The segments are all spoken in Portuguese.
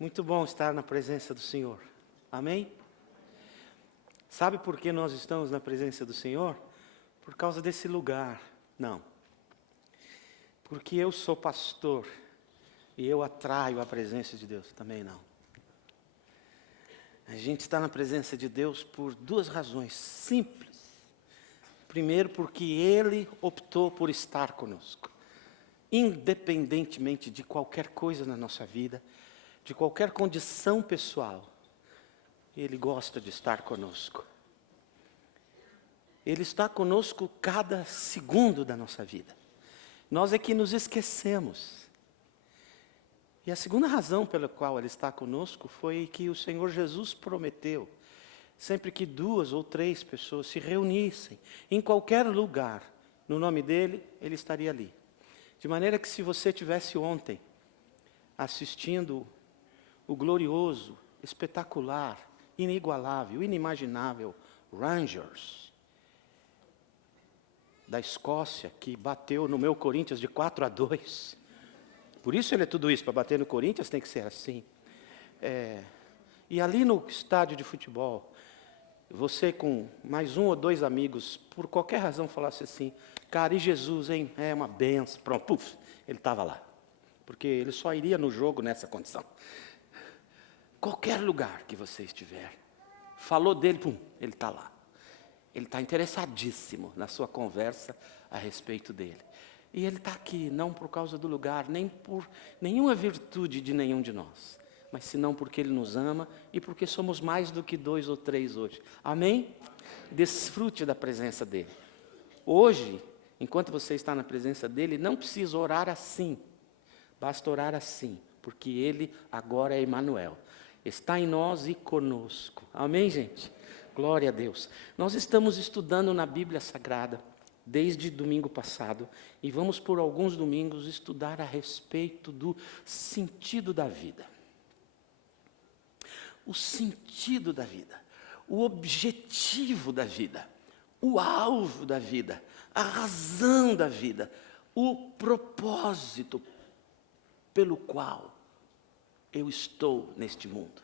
Muito bom estar na presença do Senhor. Amém? Sabe por que nós estamos na presença do Senhor? Por causa desse lugar. Não. Porque eu sou pastor e eu atraio a presença de Deus. Também não. A gente está na presença de Deus por duas razões simples. Primeiro, porque Ele optou por estar conosco. Independentemente de qualquer coisa na nossa vida, de qualquer condição pessoal, Ele gosta de estar conosco. Ele está conosco cada segundo da nossa vida. Nós é que nos esquecemos. E a segunda razão pela qual Ele está conosco foi que o Senhor Jesus prometeu, sempre que 2 ou 3 pessoas se reunissem, em qualquer lugar, no nome dEle, Ele estaria ali. De maneira que se você tivesse ontem assistindo o glorioso, espetacular, inigualável, inimaginável Rangers da Escócia, que bateu no meu Corinthians de 4-2. Por isso ele é tudo isso, para bater no Corinthians tem que ser assim. E ali no estádio de futebol, você com mais 1 ou 2 amigos, por qualquer razão falasse assim, cara, e Jesus, hein? É uma benção. Pronto, puf, ele estava lá. Porque ele só iria no jogo nessa condição. Qualquer lugar que você estiver, falou dele, pum, ele está lá. Ele está interessadíssimo na sua conversa a respeito dele. E ele está aqui, não por causa do lugar, nem por nenhuma virtude de nenhum de nós, mas senão porque Ele nos ama e porque somos mais do que 2 ou 3 hoje. Amém? Desfrute da presença dEle. Hoje, enquanto você está na presença dEle, não precisa orar assim, basta orar assim, porque Ele agora é Emmanuel. Está em nós e conosco. Amém, gente? Glória a Deus. Nós estamos estudando na Bíblia Sagrada desde domingo passado e vamos por alguns domingos estudar a respeito do sentido da vida. O sentido da vida, o objetivo da vida, o alvo da vida, a razão da vida, o propósito pelo qual eu estou neste mundo.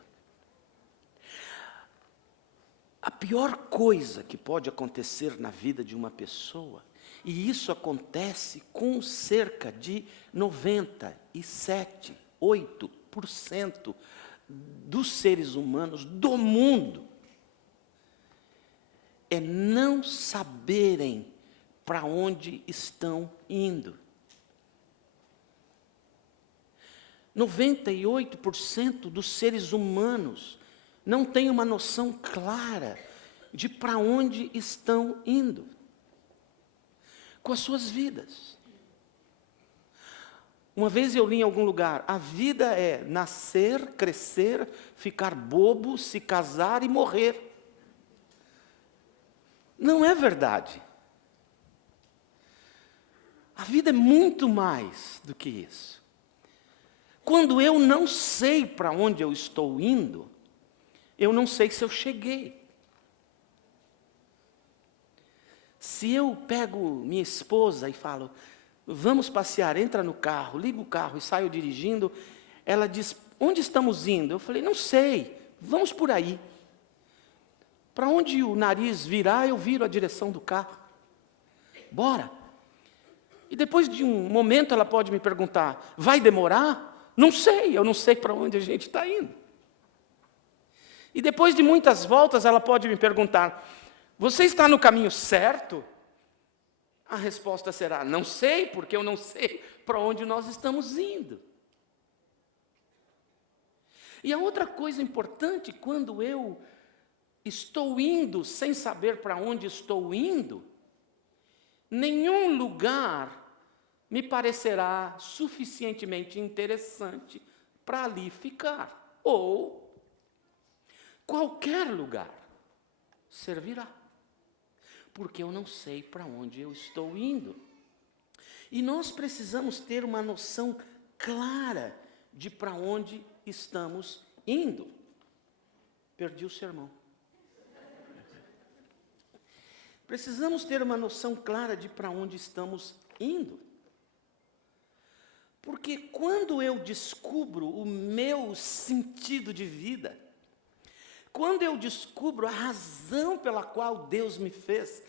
A pior coisa que pode acontecer na vida de uma pessoa, e isso acontece com cerca de 97, 8% dos seres humanos do mundo, é não saberem para onde estão indo. 98% dos seres humanos não têm uma noção clara de para onde estão indo com as suas vidas. Uma vez eu li em algum lugar, a vida é nascer, crescer, ficar bobo, se casar e morrer. Não é verdade. A vida é muito mais do que isso. Quando eu não sei para onde eu estou indo, eu não sei se eu cheguei. Se eu pego minha esposa e falo, vamos passear, entra no carro, liga o carro e saio dirigindo, ela diz, onde estamos indo? Eu falei, não sei, vamos por aí. Para onde o nariz virar, eu viro a direção do carro. Bora. E depois de um momento ela pode me perguntar, vai demorar? Não sei, eu não sei para onde a gente está indo. E depois de muitas voltas, ela pode me perguntar, você está no caminho certo? A resposta será, não sei, porque eu não sei para onde nós estamos indo. E a outra coisa importante, quando eu estou indo sem saber para onde estou indo, nenhum lugar me parecerá suficientemente interessante para ali ficar. Ou qualquer lugar servirá, porque eu não sei para onde eu estou indo. E nós precisamos ter uma noção clara de para onde estamos indo. Perdi o sermão. Precisamos ter uma noção clara de para onde estamos indo. Porque quando eu descubro o meu sentido de vida, quando eu descubro a razão pela qual Deus me fez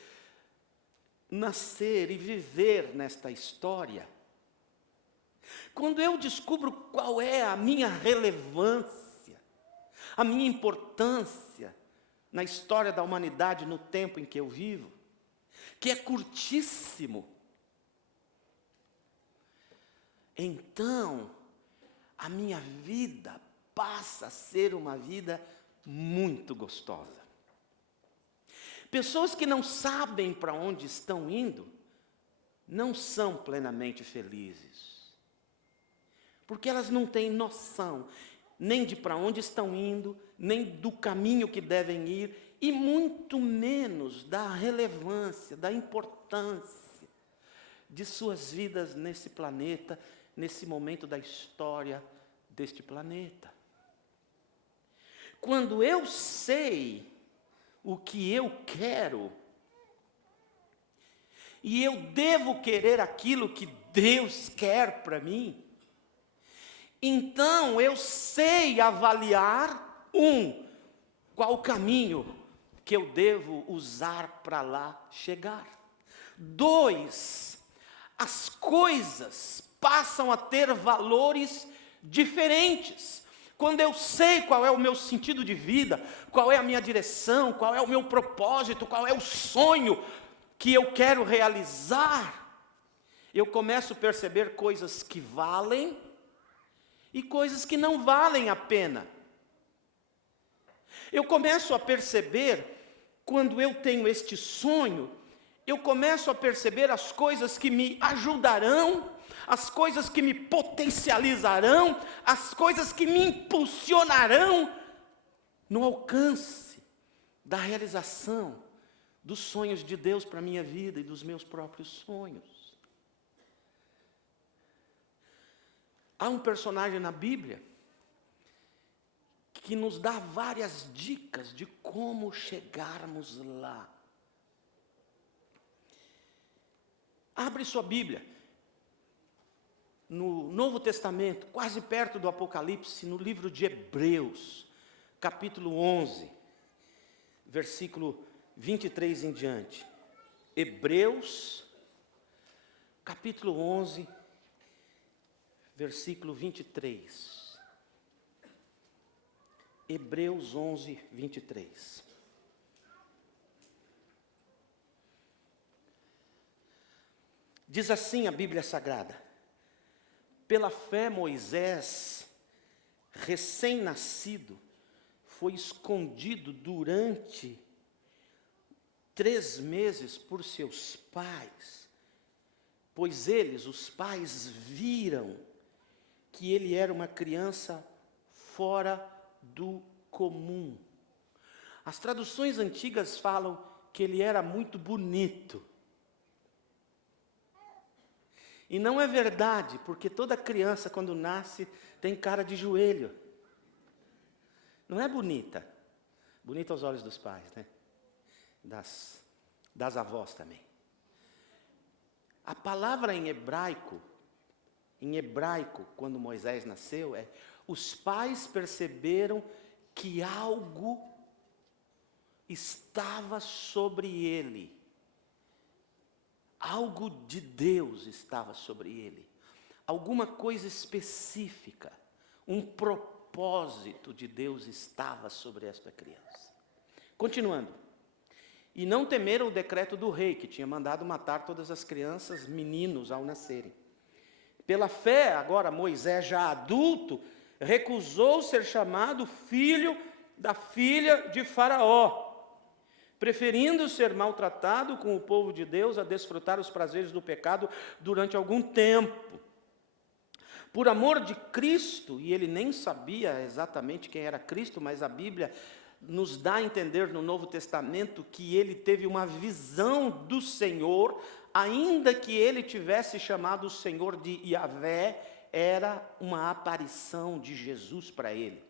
nascer e viver nesta história, quando eu descubro qual é a minha relevância, a minha importância na história da humanidade no tempo em que eu vivo, que é curtíssimo, então a minha vida passa a ser uma vida muito gostosa. Pessoas que não sabem para onde estão indo, não são plenamente felizes. Porque elas não têm noção, nem de para onde estão indo, nem do caminho que devem ir, e muito menos da relevância, da importância de suas vidas nesse planeta, nesse momento da história deste planeta. Quando eu sei o que eu quero, e eu devo querer aquilo que Deus quer para mim, então eu sei avaliar, qual o caminho que eu devo usar para lá chegar. 2, as coisas passam a ter valores diferentes. Quando eu sei qual é o meu sentido de vida, qual é a minha direção, qual é o meu propósito, qual é o sonho que eu quero realizar, eu começo a perceber coisas que valem e coisas que não valem a pena. Eu começo a perceber, quando eu tenho este sonho, eu começo a perceber as coisas que me ajudarão, as coisas que me potencializarão, as coisas que me impulsionarão no alcance da realização dos sonhos de Deus para a minha vida e dos meus próprios sonhos. Há um personagem na Bíblia que nos dá várias dicas de como chegarmos lá. Abre sua Bíblia no Novo Testamento, quase perto do Apocalipse, no livro de Hebreus, capítulo 11, versículo 23 em diante. Hebreus, capítulo 11, versículo 23. Hebreus 11, 23. Diz assim a Bíblia Sagrada: pela fé Moisés, recém-nascido, foi escondido durante 3 meses por seus pais, pois eles, os pais, viram que ele era uma criança fora do comum. As traduções antigas falam que ele era muito bonito. E não é verdade, porque toda criança quando nasce tem cara de joelho. Não é bonita. Bonita aos olhos dos pais, né? Das avós também. A palavra em hebraico, quando Moisés nasceu, os pais perceberam que algo estava sobre ele. Algo de Deus estava sobre ele. Alguma coisa específica, um propósito de Deus estava sobre esta criança. Continuando. E não temeram o decreto do rei, que tinha mandado matar todas as crianças, meninos, ao nascerem. Pela fé, agora Moisés já adulto, recusou ser chamado filho da filha de Faraó, preferindo ser maltratado com o povo de Deus a desfrutar os prazeres do pecado durante algum tempo. Por amor de Cristo, e ele nem sabia exatamente quem era Cristo, mas a Bíblia nos dá a entender no Novo Testamento que ele teve uma visão do Senhor, ainda que ele tivesse chamado o Senhor de Yahvé, era uma aparição de Jesus para ele.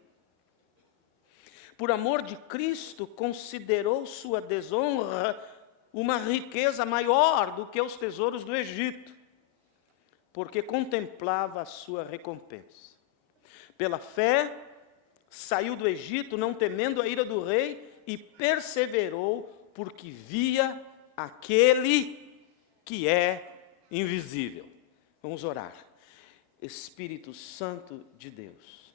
Por amor de Cristo, considerou sua desonra uma riqueza maior do que os tesouros do Egito, porque contemplava a sua recompensa. Pela fé, saiu do Egito, não temendo a ira do rei, e perseverou, porque via aquele que é invisível. Vamos orar. Espírito Santo de Deus,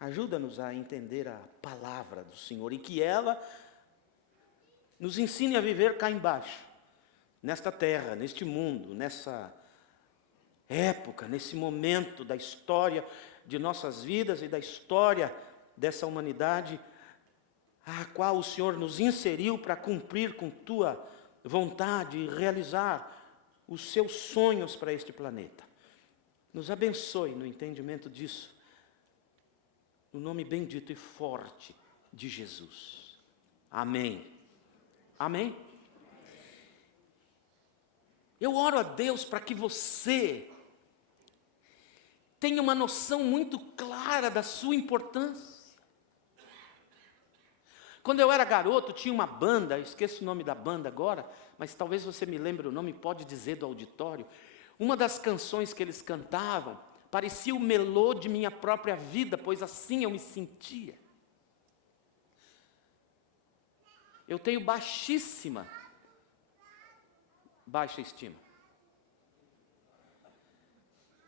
ajuda-nos a entender a palavra do Senhor e que ela nos ensine a viver cá embaixo, nesta terra, neste mundo, nessa época, nesse momento da história de nossas vidas e da história dessa humanidade, a qual o Senhor nos inseriu para cumprir com Tua vontade e realizar os Seus sonhos para este planeta. Nos abençoe no entendimento disso, no nome bendito e forte de Jesus. Amém. Amém? Eu oro a Deus para que você tenha uma noção muito clara da sua importância. Quando eu era garoto, tinha uma banda, esqueço o nome da banda agora, mas talvez você me lembre o nome, pode dizer do auditório. Uma das canções que eles cantavam parecia o melô de minha própria vida, pois assim eu me sentia. Eu tenho baixa estima.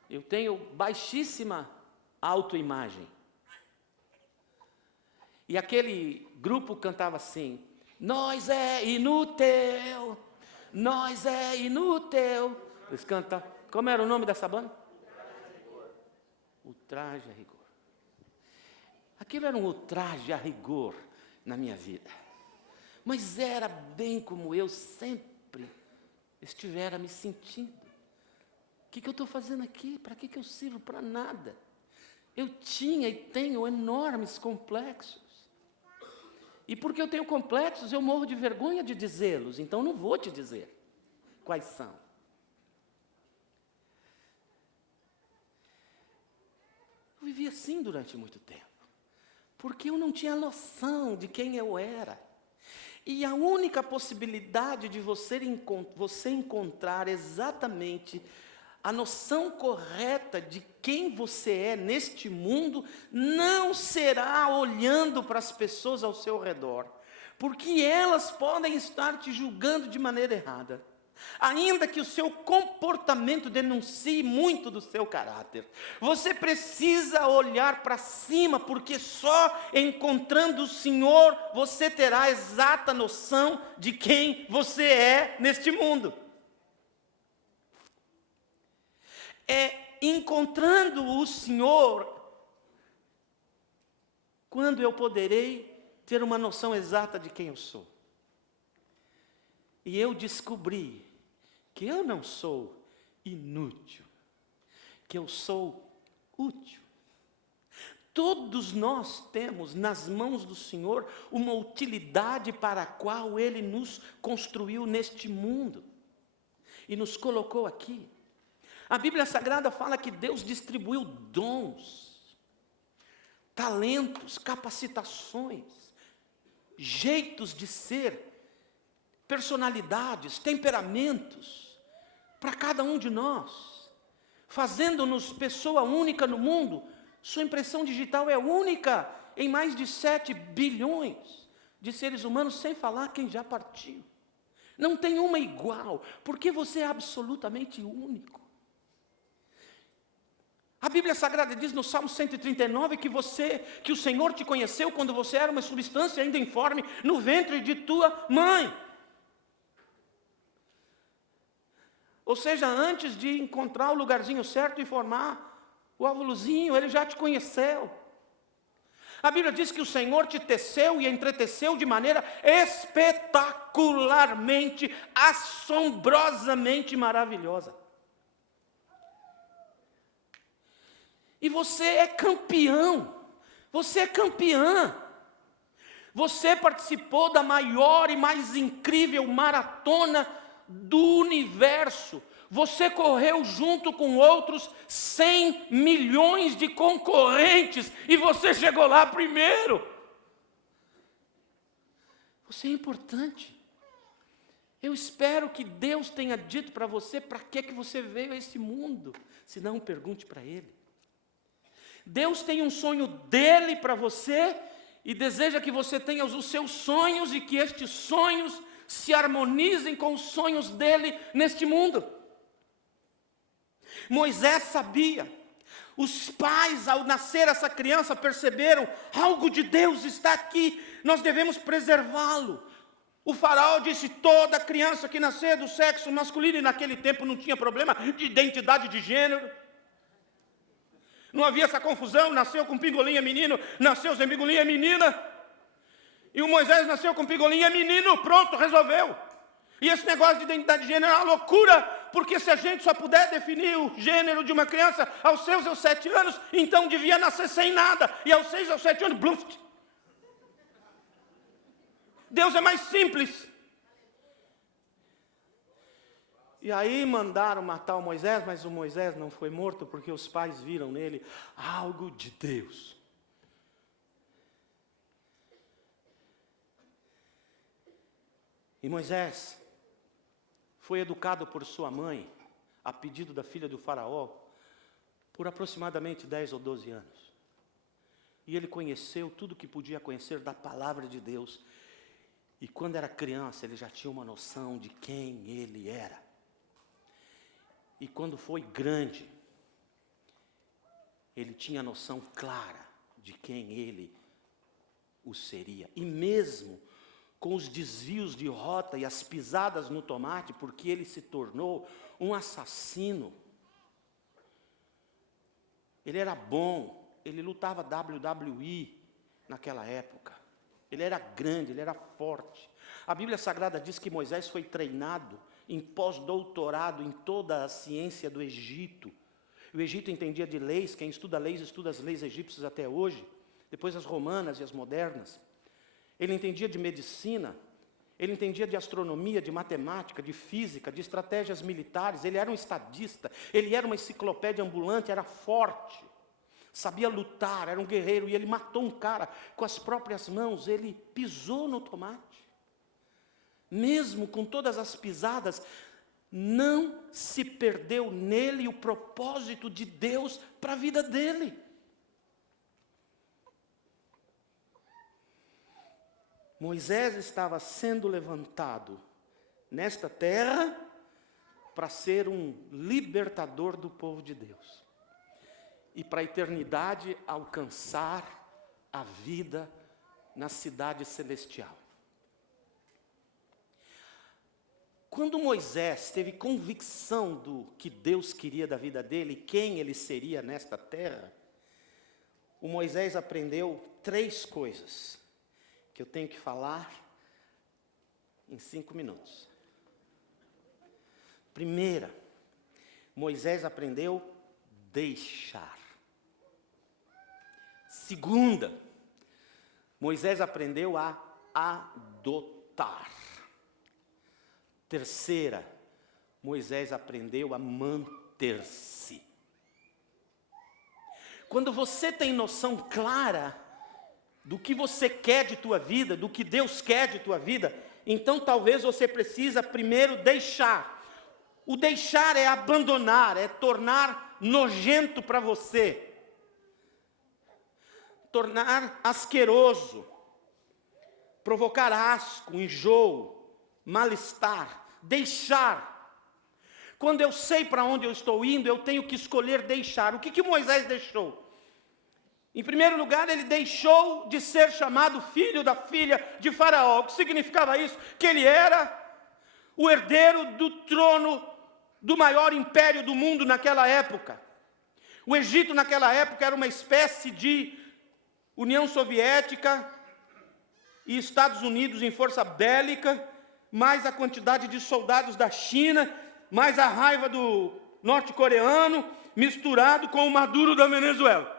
Eu tenho baixíssima autoimagem. E aquele grupo cantava assim: nós é inútil, nós é inútil. Eles cantam, como era o nome dessa banda? Ultraje a rigor. Aquilo era um ultraje a rigor na minha vida. Mas era bem como eu sempre estivera me sentindo. O que eu estou fazendo aqui? Para que eu sirvo? Para nada. Eu tinha e tenho enormes complexos. E porque eu tenho complexos, eu morro de vergonha de dizê-los, então não vou te dizer quais são. Eu vivi assim durante muito tempo, porque eu não tinha noção de quem eu era. E a única possibilidade de você encontrar exatamente a noção correta de quem você é neste mundo não será olhando para as pessoas ao seu redor, porque elas podem estar te julgando de maneira errada. Ainda que o seu comportamento denuncie muito do seu caráter, você precisa olhar para cima, porque só encontrando o Senhor você terá a exata noção de quem você é neste mundo. É encontrando o Senhor quando eu poderei ter uma noção exata de quem eu sou. E eu descobri que eu não sou inútil, que eu sou útil. Todos nós temos nas mãos do Senhor uma utilidade para a qual Ele nos construiu neste mundo e nos colocou aqui. A Bíblia Sagrada fala que Deus distribuiu dons, talentos, capacitações, jeitos de ser, personalidades, temperamentos, para cada um de nós, fazendo-nos pessoa única no mundo. Sua impressão digital é única em mais de 7 bilhões de seres humanos, sem falar quem já partiu. Não tem uma igual, porque você é absolutamente único. A Bíblia Sagrada diz no Salmo 139 que o Senhor te conheceu quando você era uma substância ainda informe no ventre de tua mãe. Ou seja, antes de encontrar o lugarzinho certo e formar o óvulozinho, Ele já te conheceu. A Bíblia diz que o Senhor te teceu e entreteceu de maneira espetacularmente, assombrosamente maravilhosa. E você é campeão, você é campeã. Você participou da maior e mais incrível maratona do universo. Você correu junto com outros 100 milhões de concorrentes e você chegou lá primeiro. Você é importante. Eu espero que Deus tenha dito para você para que você veio a esse mundo. Se não, pergunte para Ele. Deus tem um sonho dele para você e deseja que você tenha os seus sonhos e que estes sonhos se harmonizem com os sonhos dele neste mundo. Moisés sabia. Os pais, ao nascer essa criança, perceberam: algo de Deus está aqui, nós devemos preservá-lo. O faraó disse: toda criança que nascer do sexo masculino, e naquele tempo não tinha problema de identidade de gênero. Não havia essa confusão, nasceu com pingolinha menino, nasceu sem pingolinha menina. E o Moisés nasceu com pingolinha menino, pronto, resolveu. E esse negócio de identidade de gênero é uma loucura, porque se a gente só puder definir o gênero de uma criança aos 6 ou 7 anos, então devia nascer sem nada, e aos 6 ou 7 anos, bluf. Deus é mais simples. E aí mandaram matar o Moisés, mas o Moisés não foi morto, porque os pais viram nele algo de Deus. E Moisés foi educado por sua mãe, a pedido da filha do faraó, por aproximadamente 10 ou 12 anos. E ele conheceu tudo o que podia conhecer da palavra de Deus. E quando era criança, ele já tinha uma noção de quem ele era. E quando foi grande, ele tinha noção clara de quem ele o seria. E mesmo com os desvios de rota e as pisadas no tomate, porque ele se tornou um assassino. Ele era bom, ele lutava WWE naquela época. Ele era grande, ele era forte. A Bíblia Sagrada diz que Moisés foi treinado em pós-doutorado em toda a ciência do Egito. O Egito entendia de leis, quem estuda leis, estuda as leis egípcias até hoje, depois as romanas e as modernas. Ele entendia de medicina, ele entendia de astronomia, de matemática, de física, de estratégias militares. Ele era um estadista, ele era uma enciclopédia ambulante, era forte, sabia lutar, era um guerreiro. E ele matou um cara com as próprias mãos, ele pisou no tomate. Mesmo com todas as pisadas, não se perdeu nele o propósito de Deus para a vida dele. Moisés estava sendo levantado nesta terra para ser um libertador do povo de Deus. E para a eternidade alcançar a vida na cidade celestial. Quando Moisés teve convicção do que Deus queria da vida dele, quem ele seria nesta terra, o Moisés aprendeu 3 coisas que eu tenho que falar em 5 minutos. Primeira, Moisés aprendeu deixar. Segunda, Moisés aprendeu a adotar. Terceira, Moisés aprendeu a manter-se. Quando você tem noção clara do que você quer de tua vida, do que Deus quer de tua vida, então talvez você precisa primeiro deixar. O deixar é abandonar, é tornar nojento para você, tornar asqueroso, provocar asco, enjoo, mal-estar. Deixar. Quando eu sei para onde eu estou indo, eu tenho que escolher deixar. O que Moisés deixou? Em primeiro lugar, ele deixou de ser chamado filho da filha de Faraó. O que significava isso? Que ele era o herdeiro do trono do maior império do mundo naquela época. O Egito naquela época era uma espécie de União Soviética e Estados Unidos em força bélica, mais a quantidade de soldados da China, mais a raiva do norte-coreano, misturado com o Maduro da Venezuela.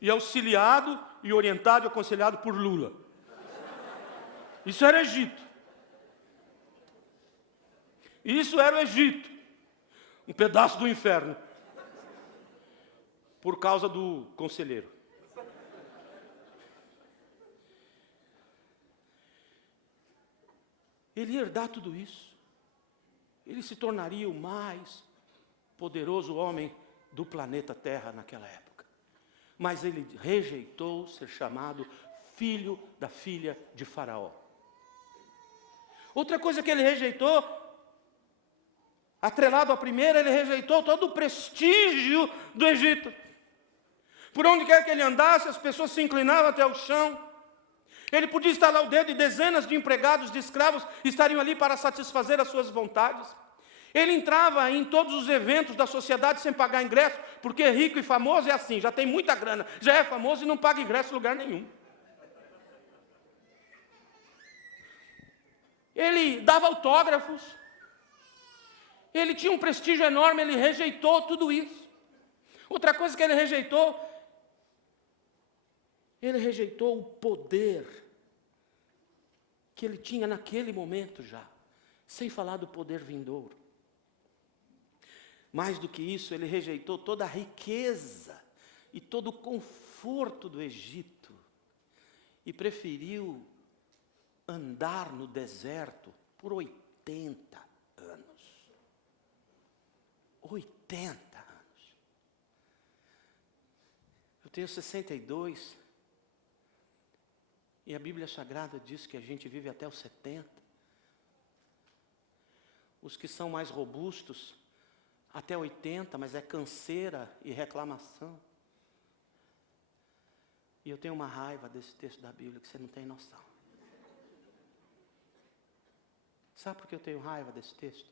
E auxiliado e orientado e aconselhado por Lula. Isso era Egito. Isso era o Egito. Um pedaço do inferno. Por causa do conselheiro. ele ia herdar tudo isso. Ele se tornaria o mais poderoso homem do planeta Terra naquela época. Mas ele rejeitou ser chamado filho da filha de Faraó. Outra coisa que ele rejeitou, atrelado à primeira, ele rejeitou todo o prestígio do Egito. Por onde quer que ele andasse, as pessoas se inclinavam até o chão. Ele podia estalar o dedo e dezenas de empregados, de escravos, estariam ali para satisfazer as suas vontades. Ele entrava em todos os eventos da sociedade sem pagar ingresso, porque é rico e famoso é assim, já tem muita grana, já é famoso e não paga ingresso em lugar nenhum. Ele dava autógrafos, ele tinha um prestígio enorme, ele rejeitou tudo isso. Outra coisa que ele rejeitou o poder que ele tinha naquele momento já, sem falar do poder vindouro. Mais do que isso, ele rejeitou toda a riqueza e todo o conforto do Egito e preferiu andar no deserto por 80 anos. 80 anos. Eu tenho 62 e a Bíblia Sagrada diz que a gente vive até os 70. Os que são mais robustos, até 80, mas é canseira e reclamação. E eu tenho uma raiva desse texto da Bíblia que você não tem noção. Sabe por que eu tenho raiva desse texto?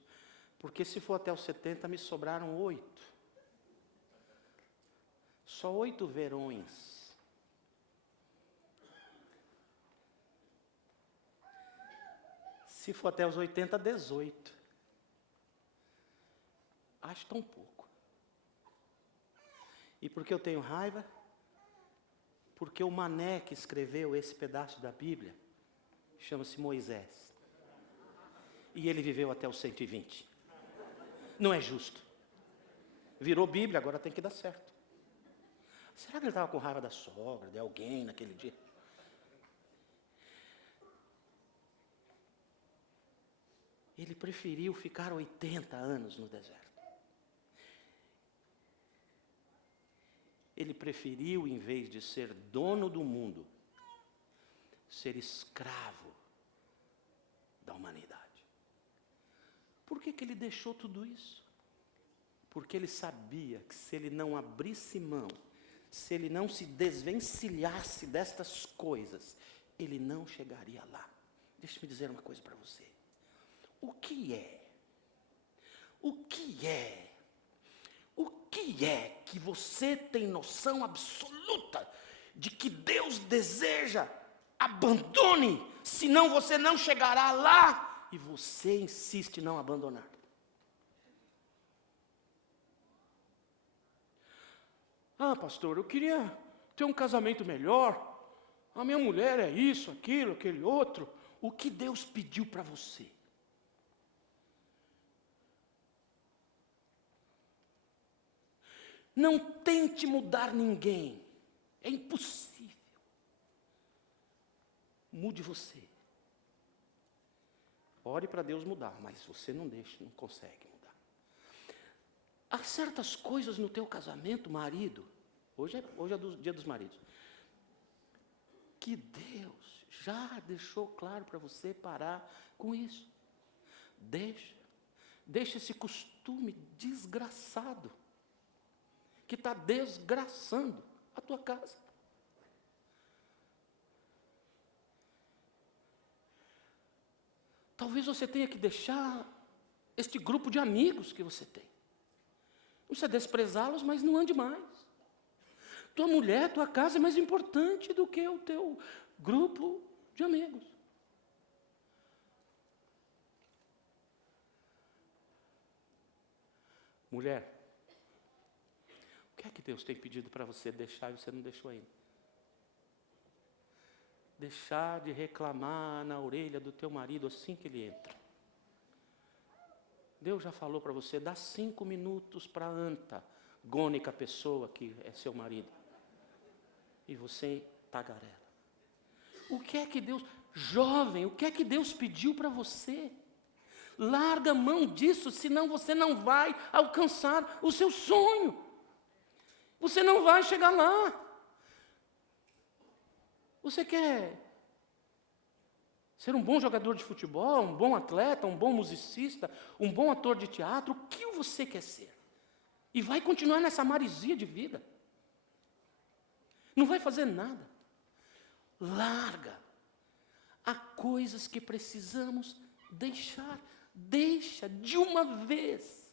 Porque se for até os 70, me sobraram 8. Só 8 verões. Se for até os 80, 18. Acho tão pouco. E por que eu tenho raiva? Porque o mané que escreveu esse pedaço da Bíblia chama-se Moisés. E ele viveu até os 120. Não é justo. Virou Bíblia, agora tem que dar certo. Será que ele estava com raiva da sogra, de alguém naquele dia? Ele preferiu ficar 80 anos no deserto. Ele preferiu, em vez de ser dono do mundo, ser escravo da humanidade. Por que ele deixou tudo isso? Porque ele sabia que se ele não abrisse mão, se ele não se desvencilhasse destas coisas, ele não chegaria lá. Deixa-me dizer uma coisa para você. O que é que você tem noção absoluta de que Deus deseja? Abandone, senão você não chegará lá, e você insiste em não abandonar. Ah, pastor, eu queria ter um casamento melhor, a minha mulher é isso, aquilo, aquele outro. O que Deus pediu para você? Não tente mudar ninguém. É impossível. Mude você. Ore para Deus mudar, mas você não deixa, não consegue mudar. Há certas coisas no teu casamento, marido, hoje é do dia dos maridos, que Deus já deixou claro para você parar com isso. Deixa esse costume desgraçado, que está desgraçando a tua casa. Talvez você tenha que deixar este grupo de amigos que você tem. Não precisa desprezá-los, mas não ande mais. Tua mulher, tua casa é mais importante do que o teu grupo de amigos. Mulher, o que é que Deus tem pedido para você deixar e você não deixou ainda? Deixar de reclamar na orelha do teu marido assim que ele entra. Deus já falou para você, dá 5 minutos para a antagônica pessoa que é seu marido. E você tagarela. O que é que Deus... Jovem, o que é que Deus pediu para você? Larga a mão disso, senão você não vai alcançar o seu sonho. Você não vai chegar lá. Você quer ser um bom jogador de futebol, um bom atleta, um bom musicista, um bom ator de teatro? O que você quer ser? E vai continuar nessa maresia de vida. Não vai fazer nada. Larga. Há coisas que precisamos deixar. Deixa de uma vez.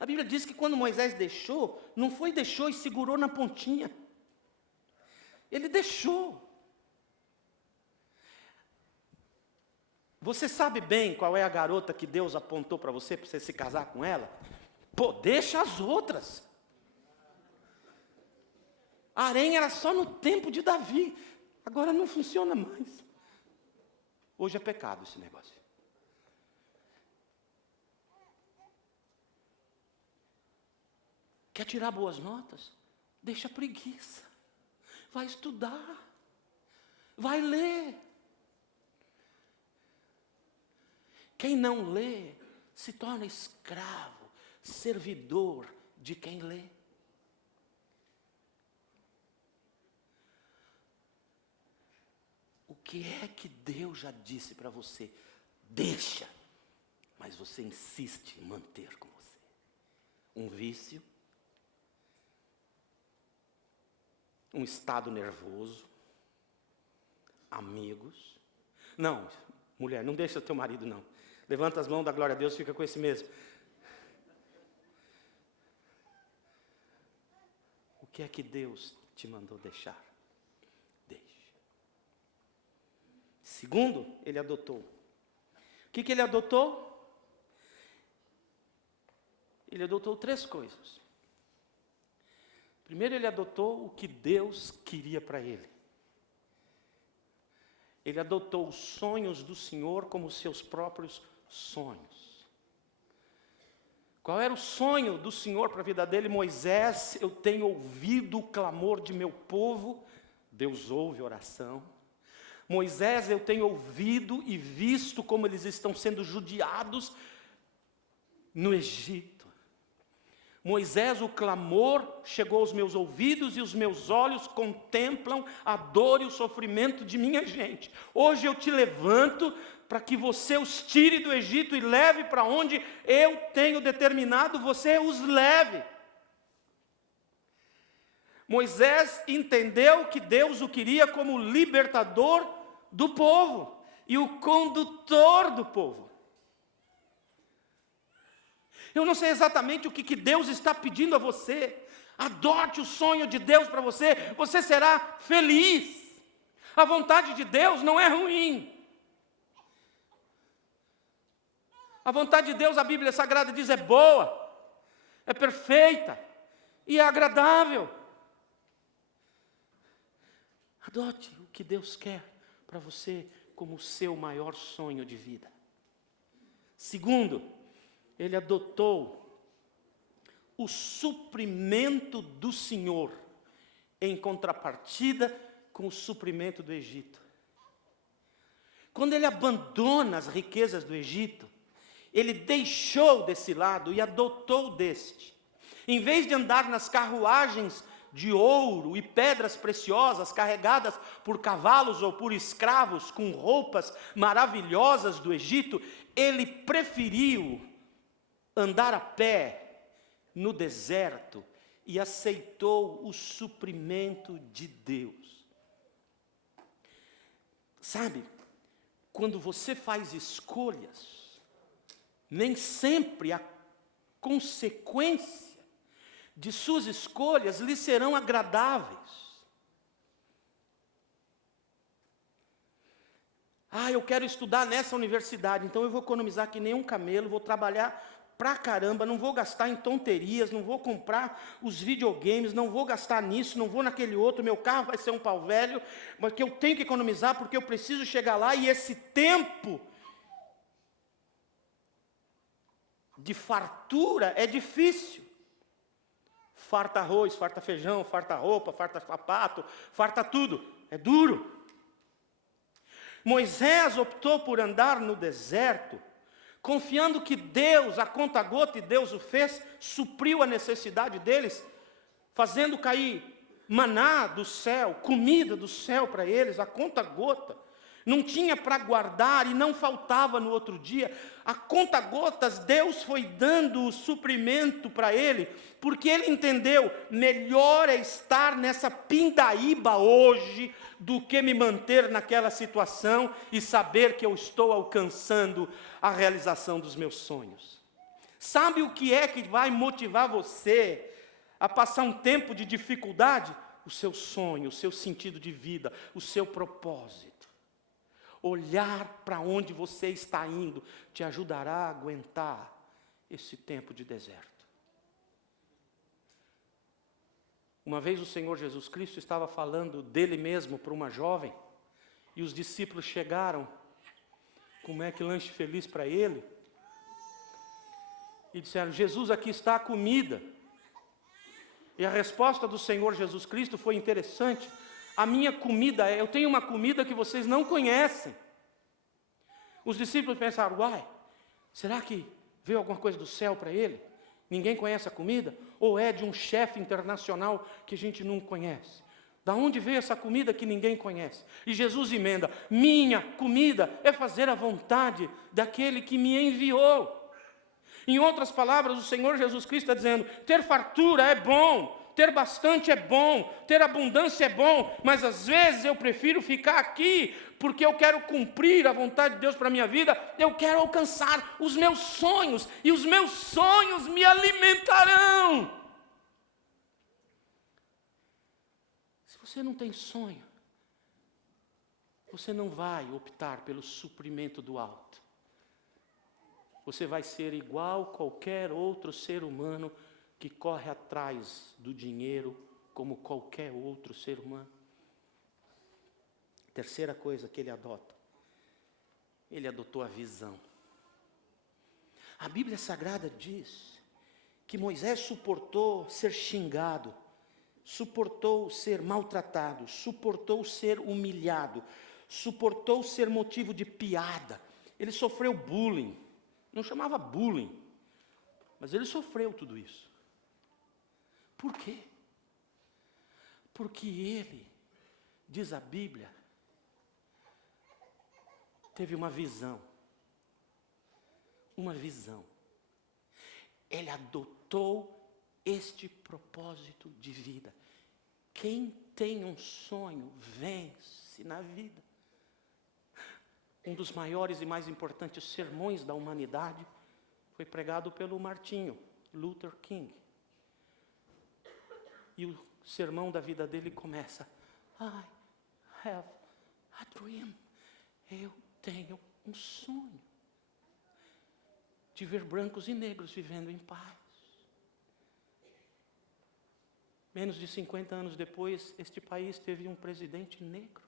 A Bíblia diz que quando Moisés deixou, não foi deixou e segurou na pontinha. Ele deixou. Você sabe bem qual é a garota que Deus apontou para você se casar com ela? Pô, deixa as outras. Harém era só no tempo de Davi. Agora não funciona mais. Hoje é pecado esse negócio. Quer tirar boas notas? Deixa a preguiça. Vai estudar. Vai ler. Quem não lê se torna escravo, servidor de quem lê. O que é que Deus já disse para você? Deixa, mas você insiste em manter com você. Um vício, um estado nervoso, amigos. Não, mulher, não deixa teu marido não. Levanta as mãos, dá glória a Deus, fica com esse mesmo. O que é que Deus te mandou deixar? Deixe. Segundo, ele adotou. O que ele adotou? Ele adotou 3 coisas. Primeiro, ele adotou o que Deus queria para ele. Ele adotou os sonhos do Senhor como seus próprios sonhos. Qual era o sonho do Senhor para a vida dele? Moisés, eu tenho ouvido o clamor de meu povo. Deus ouve oração. Moisés, eu tenho ouvido e visto como eles estão sendo judiados no Egito. Moisés, o clamor chegou aos meus ouvidos e os meus olhos contemplam a dor e o sofrimento de minha gente. Hoje eu te levanto para que você os tire do Egito e leve para onde eu tenho determinado, você os leve. Moisés entendeu que Deus o queria como libertador do povo e o condutor do povo. Eu não sei exatamente o que Deus está pedindo a você. Adote o sonho de Deus para você. Você será feliz. A vontade de Deus não é ruim. A vontade de Deus, a Bíblia Sagrada diz, é boa, é perfeita e é agradável. Adote o que Deus quer para você como o seu maior sonho de vida. Segundo, ele adotou o suprimento do Senhor em contrapartida com o suprimento do Egito. Quando ele abandona as riquezas do Egito, ele deixou desse lado e adotou deste. Em vez de andar nas carruagens de ouro e pedras preciosas carregadas por cavalos ou por escravos com roupas maravilhosas do Egito, ele preferiu andar a pé no deserto e aceitou o suprimento de Deus. Sabe, quando você faz escolhas, nem sempre a consequência de suas escolhas lhe serão agradáveis. Eu quero estudar nessa universidade, então eu vou economizar que nem um camelo, vou trabalhar pra caramba, não vou gastar em tonterias, não vou comprar os videogames, não vou gastar nisso, não vou naquele outro, meu carro vai ser um pau velho, mas que eu tenho que economizar porque eu preciso chegar lá, e esse tempo de fartura é difícil. Farta arroz, farta feijão, farta roupa, farta sapato, farta tudo. É duro. Moisés optou por andar no deserto, confiando que Deus, a conta-gota, e Deus o fez, supriu a necessidade deles, fazendo cair maná do céu, comida do céu para eles, a conta-gota. Não tinha para guardar e não faltava no outro dia. A conta-gotas, Deus foi dando o suprimento para ele, porque ele entendeu, melhor é estar nessa pindaíba hoje, do que me manter naquela situação e saber que eu estou alcançando a realização dos meus sonhos. Sabe o que é que vai motivar você a passar um tempo de dificuldade? O seu sonho, o seu sentido de vida, o seu propósito. Olhar para onde você está indo te ajudará a aguentar esse tempo de deserto. Uma vez o Senhor Jesus Cristo estava falando dele mesmo para uma jovem, e os discípulos chegaram com um McLanche feliz para ele, e disseram: Jesus, aqui está a comida. E a resposta do Senhor Jesus Cristo foi interessante. A minha comida eu tenho uma comida que vocês não conhecem. Os discípulos pensaram: uai, será que veio alguma coisa do céu para ele? Ninguém conhece a comida? Ou é de um chefe internacional que a gente não conhece? Da onde veio essa comida que ninguém conhece? E Jesus emenda: minha comida é fazer a vontade daquele que me enviou. Em outras palavras, o Senhor Jesus Cristo está dizendo: ter fartura é bom, ter bastante é bom, ter abundância é bom, mas às vezes eu prefiro ficar aqui, porque eu quero cumprir a vontade de Deus para a minha vida, eu quero alcançar os meus sonhos, e os meus sonhos me alimentarão. Se você não tem sonho, você não vai optar pelo suprimento do alto. Você vai ser igual qualquer outro ser humano que corre atrás do dinheiro, como qualquer outro ser humano. Terceira coisa que ele adota: ele adotou a visão. A Bíblia Sagrada diz que Moisés suportou ser xingado, suportou ser maltratado, suportou ser humilhado, suportou ser motivo de piada. Ele sofreu bullying. Não chamava bullying, mas ele sofreu tudo isso. Por quê? Porque ele, diz a Bíblia, teve uma visão. Uma visão. Ele adotou este propósito de vida. Quem tem um sonho, vence na vida. Um dos maiores e mais importantes sermões da humanidade foi pregado pelo Martinho Luther King. E o sermão da vida dele começa: I have a dream. Eu tenho um sonho de ver brancos e negros vivendo em paz. Menos de 50 anos depois, este país teve um presidente negro.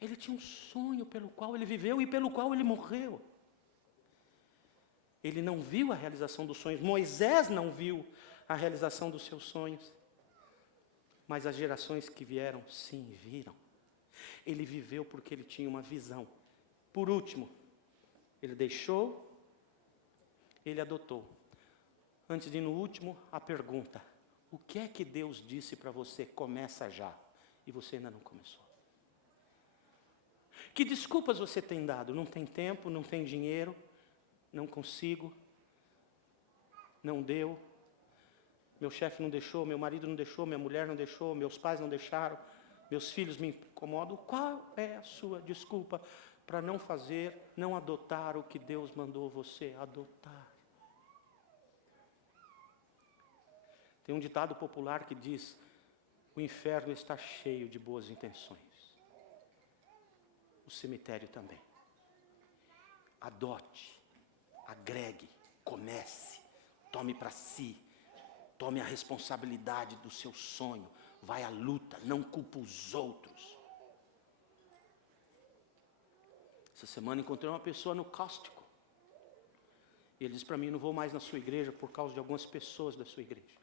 Ele tinha um sonho pelo qual ele viveu e pelo qual ele morreu. Ele não viu a realização dos sonhos. Moisés não viu a realização dos seus sonhos. Mas as gerações que vieram, sim, viram. Ele viveu porque ele tinha uma visão. Por último, ele deixou, ele adotou. Antes de ir no último, a pergunta: o que é que Deus disse para você? Começa já. E você ainda não começou. Que desculpas você tem dado? Não tem tempo, não tem dinheiro, não consigo, não deu, meu chefe não deixou, meu marido não deixou, minha mulher não deixou, meus pais não deixaram, meus filhos me incomodam. Qual é a sua desculpa para não fazer, não adotar o que Deus mandou você adotar? Tem um ditado popular que diz: o inferno está cheio de boas intenções. O cemitério também. Adote, agregue, comece, tome para si, tome a responsabilidade do seu sonho, vai à luta, não culpa os outros. Essa semana encontrei uma pessoa no Cáustico, e ele disse para mim: não vou mais na sua igreja por causa de algumas pessoas da sua igreja.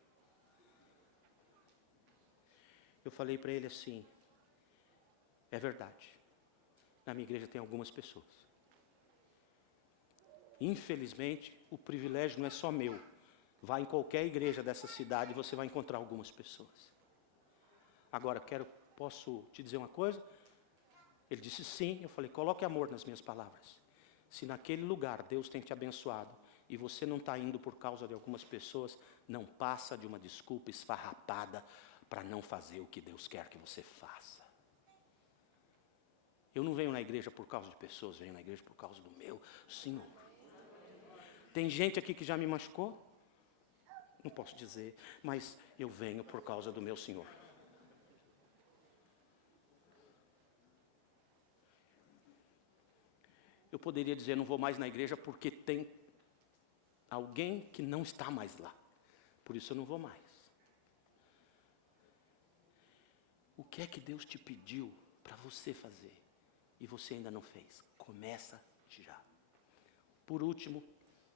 Eu falei para ele assim: é verdade. Na minha igreja tem algumas pessoas. Infelizmente, o privilégio não é só meu. Vá em qualquer igreja dessa cidade e você vai encontrar algumas pessoas. Agora, posso te dizer uma coisa? Ele disse sim. Eu falei, coloque amor nas minhas palavras. Se naquele lugar Deus tem te abençoado e você não está indo por causa de algumas pessoas, não passa de uma desculpa esfarrapada para não fazer o que Deus quer que você faça. Eu não venho na igreja por causa de pessoas, venho na igreja por causa do meu Senhor. Tem gente aqui que já me machucou? Não posso dizer, mas eu venho por causa do meu Senhor. Eu poderia dizer, não vou mais na igreja porque tem alguém que não está mais lá. Por isso eu não vou mais. O que é que Deus te pediu para você fazer e você ainda não fez? Começa já. Por último,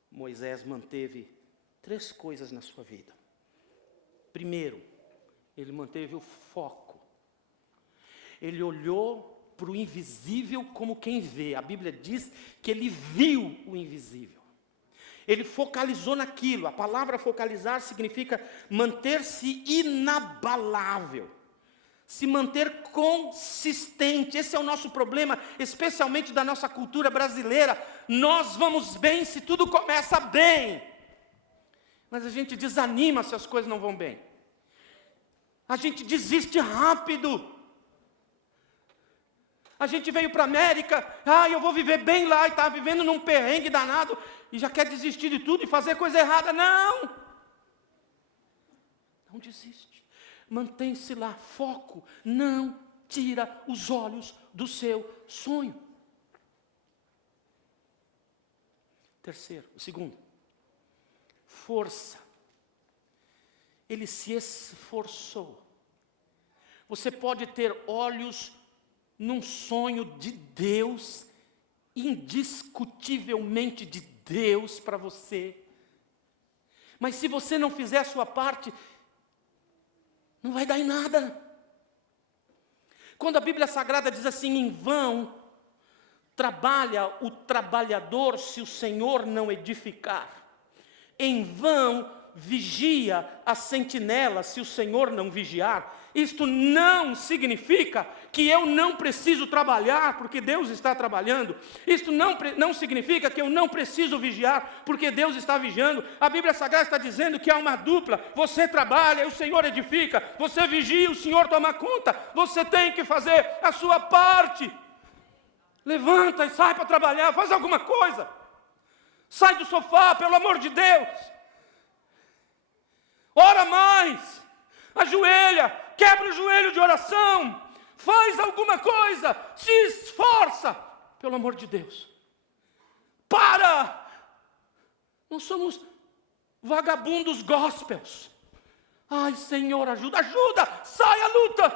Moisés manteve 3 coisas na sua vida. Primeiro, ele manteve o foco. Ele olhou para o invisível como quem vê. A Bíblia diz que ele viu o invisível. Ele focalizou naquilo. A palavra focalizar significa manter-se inabalável. Se manter consistente. Esse é o nosso problema, especialmente da nossa cultura brasileira. Nós vamos bem se tudo começa bem. Mas a gente desanima se as coisas não vão bem. A gente desiste rápido. A gente veio para a América, eu vou viver bem lá, e está vivendo num perrengue danado, e já quer desistir de tudo e fazer coisa errada. Não! Não desiste. Mantém-se lá, foco. Não tira os olhos do seu sonho. Terceiro, o segundo. Força. Ele se esforçou. Você pode ter olhos num sonho de Deus, indiscutivelmente de Deus para você. Mas se você não fizer a sua parte, não vai dar em nada. Quando a Bíblia Sagrada diz assim, em vão trabalha o trabalhador se o Senhor não edificar. Em vão vigia a sentinela se o Senhor não vigiar. Isto não significa que eu não preciso trabalhar porque Deus está trabalhando. Isto não significa que eu não preciso vigiar porque Deus está vigiando. A Bíblia Sagrada está dizendo que há uma dupla. Você trabalha e o Senhor edifica. Você vigia e o Senhor toma conta. Você tem que fazer a sua parte. Levanta e sai para trabalhar. Faz alguma coisa. Sai do sofá, pelo amor de Deus. Ora mais. Ajoelha, quebra o joelho de oração, faz alguma coisa, se esforça, pelo amor de Deus. Para! Nós somos vagabundos gospels. Ai, Senhor, ajuda, sai à luta.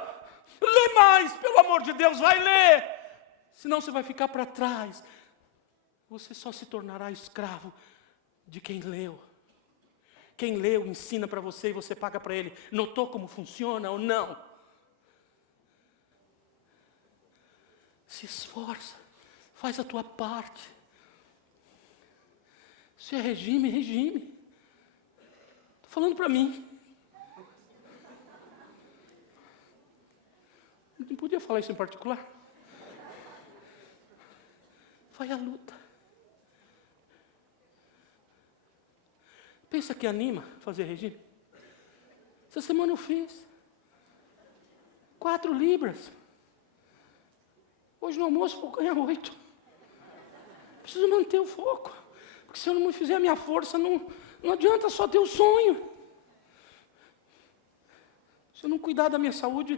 Lê mais, pelo amor de Deus, vai ler. Senão você vai ficar para trás. Você só se tornará escravo de quem leu. Quem leu, ensina para você e você paga para ele. Notou como funciona ou não? Se esforça. Faz a tua parte. Se é regime, regime. Estou falando para mim. Não podia falar isso em particular? Vai à luta. Pensa que anima fazer regime? Essa semana eu fiz 4 libras. Hoje no almoço vou ganhar 8. Preciso manter o foco. Porque se eu não fizer a minha força, não adianta só ter o sonho. Se eu não cuidar da minha saúde,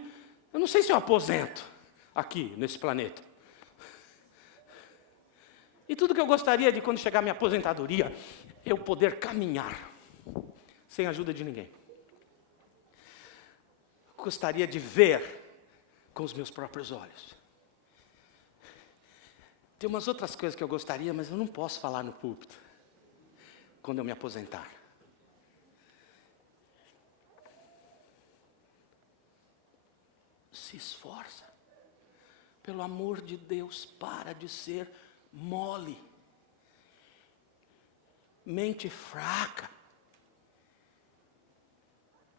eu não sei se eu aposento aqui nesse planeta. E tudo que eu gostaria de quando chegar a minha aposentadoria, eu poder caminhar, sem ajuda de ninguém. Gostaria de ver com os meus próprios olhos. Tem umas outras coisas que eu gostaria, mas eu não posso falar no púlpito, quando eu me aposentar. Se esforça, Pelo amor de Deus, para de ser mole. Mente fraca.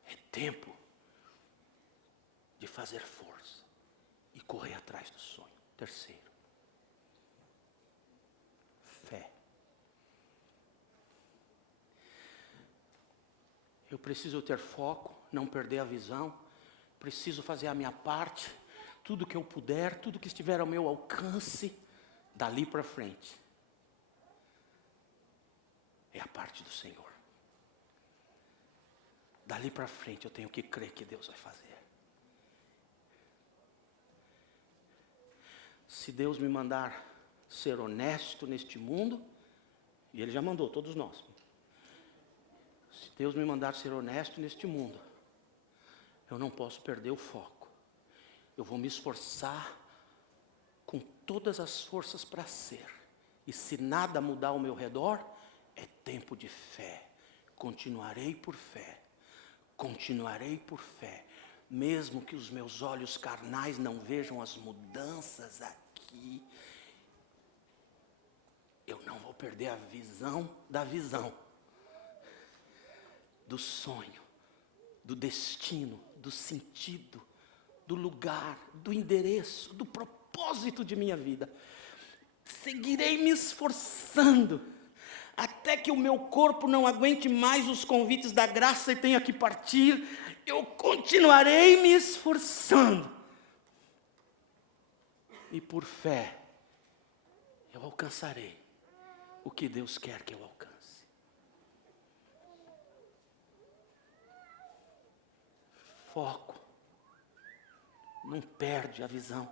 É tempo de fazer força e correr atrás do sonho. Terceiro, fé. Eu preciso ter foco, não perder a visão. Preciso fazer a minha parte, tudo que eu puder, tudo que estiver ao meu alcance, dali para frente. É a parte do Senhor. Dali para frente eu tenho que crer que Deus vai fazer. Se Deus me mandar ser honesto neste mundo, e Ele já mandou todos nós. Se Deus me mandar ser honesto neste mundo, eu não posso perder o foco. Eu vou me esforçar com todas as forças para ser. E se nada mudar ao meu redor, é tempo de fé. Continuarei por fé. Continuarei por fé. Mesmo que os meus olhos carnais não vejam as mudanças aqui, eu não vou perder a visão da visão. Do sonho, do destino, do sentido, do lugar, do endereço, do propósito de minha vida. Seguirei me esforçando, até que o meu corpo não aguente mais os convites da graça e tenha que partir. Eu continuarei me esforçando. E por fé, eu alcançarei o que Deus quer que eu alcance. Foco. Não perde a visão.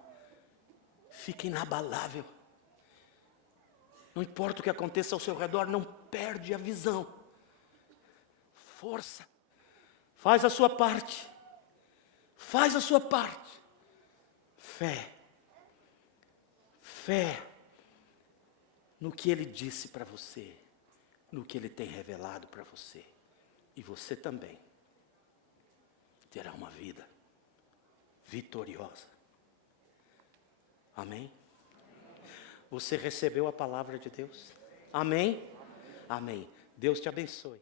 Fica inabalável. Não importa o que aconteça ao seu redor, não perde a visão. Força. Faz a sua parte. Faz a sua parte. Fé. Fé no que Ele disse para você, no que Ele tem revelado para você. E você também terá uma vida vitoriosa. Amém? Você recebeu a palavra de Deus? Amém? Amém. Deus te abençoe.